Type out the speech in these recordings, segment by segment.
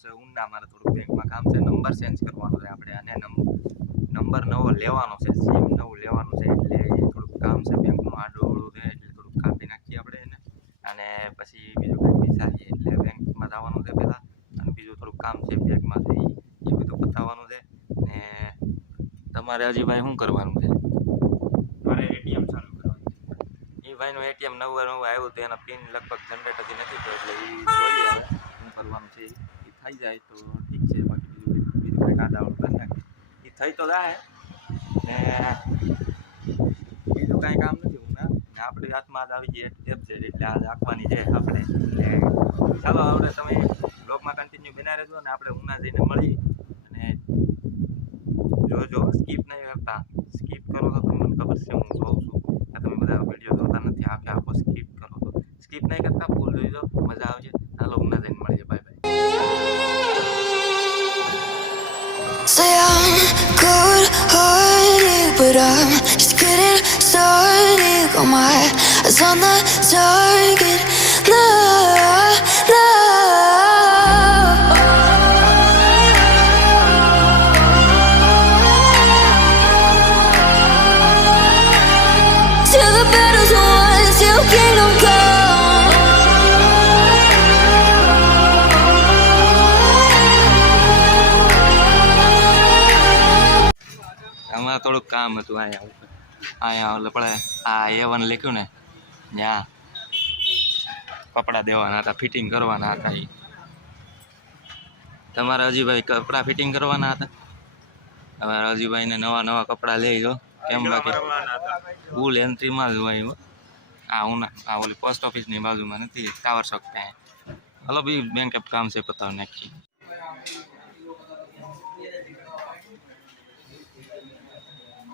છે ઊંડા મારે થોડુંક બેંકમાં કામ છે નંબર ચેન્જ કરવાનો છે આપણે અને નંબર નવો લેવાનો છે સીમ નવું લેવાનું છે એટલે એ થોડુંક કામ છે બેંકનું આડું છે એટલે થોડુંક કાપી નાખીએ આપણે એને અને પછી બીજું કંઈક વિચારીએ એટલે બેંકમાં જવાનું છે પહેલાં અને બીજું થોડુંક કામ છે બેંકમાં છે એ બધું પતાવવાનું છે ને તમારે હજી ભાઈ શું કરવાનું છે? મારે એટીએમ ચાલુ કરવાનું એ ભાઈનું એટીએમ નવું નવું આવ્યું તો એના પિન લગભગ જનરેટ હજી નથી થયો એટલે એ જોઈએ હવે શું કરવાનું છે થઈ જાય તો ઠીક છે, બાકી બીજું બીજું કંઈક આડાવડું કરી નાખીએ. એ થઈ તો જાય, ને બીજું કાંઈ કામ નથી હું ને આપણી હાથમાં જ આવી જઈએ એપ છે, એટલે આ રાખવાની છે આપણે. એટલે ચાલો આપણે તમે બ્લોગમાં કન્ટિન્યુ બના રહેજો અને આપણે ઉના જઈને મળી અને જોજો સ્કીપ નહીં કરતા. સ્કીપ કરો તો તમને મને ખબર છે, હું જોઉં છું. તમે બધા વીડિયો જોતા નથી, આખે આખો સ્કીપ કરો તો. સ્કીપ નહીં કરતા ફૂલ જોઈ દો મજા આવશે ચાલો, ઉના જઈને મળીએ bye bye Say I'm good-hearted, but I'm just getting started. Got my eyes on the target. No, no. થોડુંક કામ હતું અહીંયા અહીંયા એટલે પડે આ એ વન લખ્યું ને ત્યાં કપડાં દેવાના હતા ફિટિંગ કરવાના હતા એ તમારા હજીભાઈ કપડાં ફિટિંગ કરવાના હતા? હવે હજીભાઈને નવા નવા કપડાં લઈ જો કેમ બાકી? ફૂલ એન્ટ્રીમાં જ હોય. આ ઉના આ ઓલી પોસ્ટ ઓફિસની બાજુમાં નથી ટાવર ચોક ત્યાં. હલો બી બેંક કામ છે પતાવ નાખી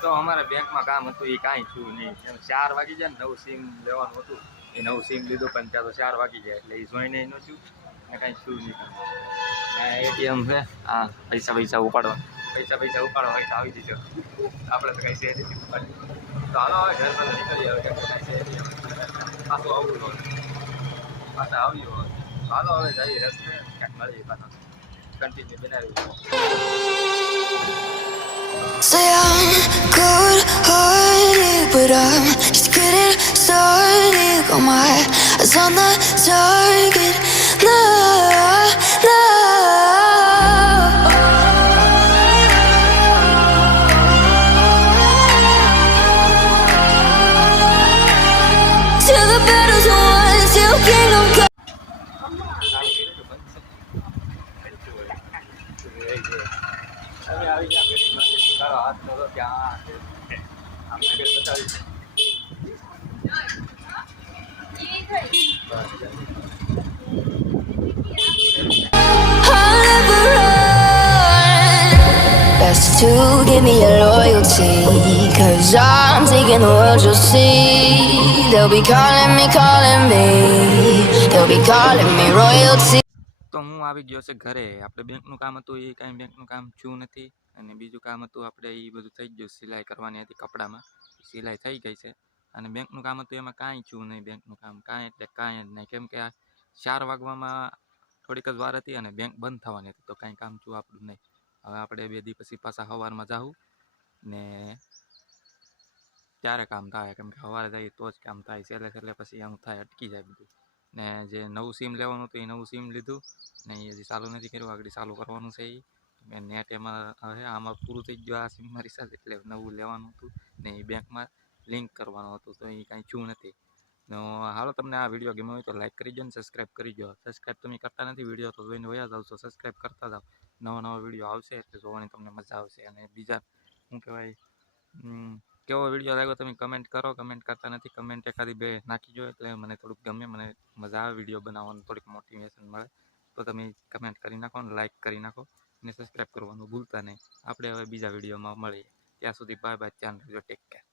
તો અમારે બેંકમાં કામ હતું એ કાંઈ થયું નહીં. ચાર વાગી જાય ને નવું સિમ લેવાનું હતું. એ નવું સિમ લીધું પણ ત્યાં તો ચાર વાગી જાય એટલે એ જોઈને એનું શું ને કાંઈ થયું નહીં. એટીએમ છે હા પૈસા પૈસા ઉપાડવા. પૈસા પૈસા ઉપાડવા હોય તો આવી જજો. આપણે તો કાંઈ છે તો હાલો, હવે ઘર પર નીકળી આવે પાછું આવવું પાછા આવ્યું હાલો, હવે જઈએ રસ્તે. ક્યાંક મળીએ પાછા. Say I'm cold hearted, but I'm just getting started. Got my eyes on the target now. તમે આવી ગયા પેઢીમાં તારો હાથ ધરો ત્યાં આમ આગળ બતાવી I'll never run. Best to give me your loyalty. Cause I'm taking the world you'll see. They'll be calling me, calling me. They'll be calling me royalty. તો હું આવી ગયો છે ઘરે. આપણે બેંકનું કામ હતું, એ કાંઈ બેંકનું કામ છું નથી. અને બીજું કામ હતું, આપણે એ બધું થઈ ગયું, સિલાઈ કરવાની હતી કપડામાં. સિલાઈ થઈ ગઈ છે. અને બેંકનું કામ હતું, એમાં કાંઈ છું નહીં બેંકનું કામ. કાંઈ એટલે કાંઈ જ નહીં. કેમ કે આ ચાર વાગવામાં થોડીક જ વાર હતી અને બેંક બંધ થવાની હતી, તો કાંઈ કામ છું આપણું નહીં. હવે આપણે બે દી પછી પાછા સવારમાં જાવું ને ત્યારે કામ થાય. કેમ કે સવારે જઈએ તો જ કામ થાય. છેલ્લે છેલ્લે પછી આમ થાય, અટકી જાય બધું. ને જે નવું સિમ લેવાનું હતું એ નવું સિમ લીધું ને એ હજી ચાલુ નથી કર્યું. આગળ ચાલુ કરવાનું છે એ નેટ એમાં, હવે આમાં પૂરું થઈ ગયું આ સિમમાં રિચાર્જ એટલે નવું લેવાનું હતું ને એ બેંકમાં લિંક કરવાનું હતું. તો એ કાંઈ છું નથી. તો હાલો તમને આ વીડિયો ગમ્યો હોય તો લાઇક કરી દો ને સબસ્ક્રાઈબ કરી દો. સબસ્ક્રાઈબ તમે કરતા નથી વીડિયો તો જોઈને વયા જાવ તો સબસ્ક્રાઈબ કરતા જાઓ નવા નવા વીડિયો આવશે એટલે જોવાની તમને મજા આવશે. અને બીજા, શું કહેવાય કેવો વીડિયો લાગ્યો તમે કમેન્ટ કરો. કમેન્ટ કરતા નથી કમેન્ટ એખાદી બે નાખી જો એટલે મને થોડુંક ગમે, મને મજા આવે વીડિયો બનાવવાનું, થોડીક મોટિવેશન મળે. તો તમે કમેન્ટ કરી નાખો અને લાઇક કરી નાખો અને સબસ્ક્રાઈબ કરવાનું ભૂલતા નહીં. આપણે હવે બીજા વિડીયોમાં મળીએ. ત્યાં સુધી બાય બાય ધ્યાન રાખજો ટેક કેર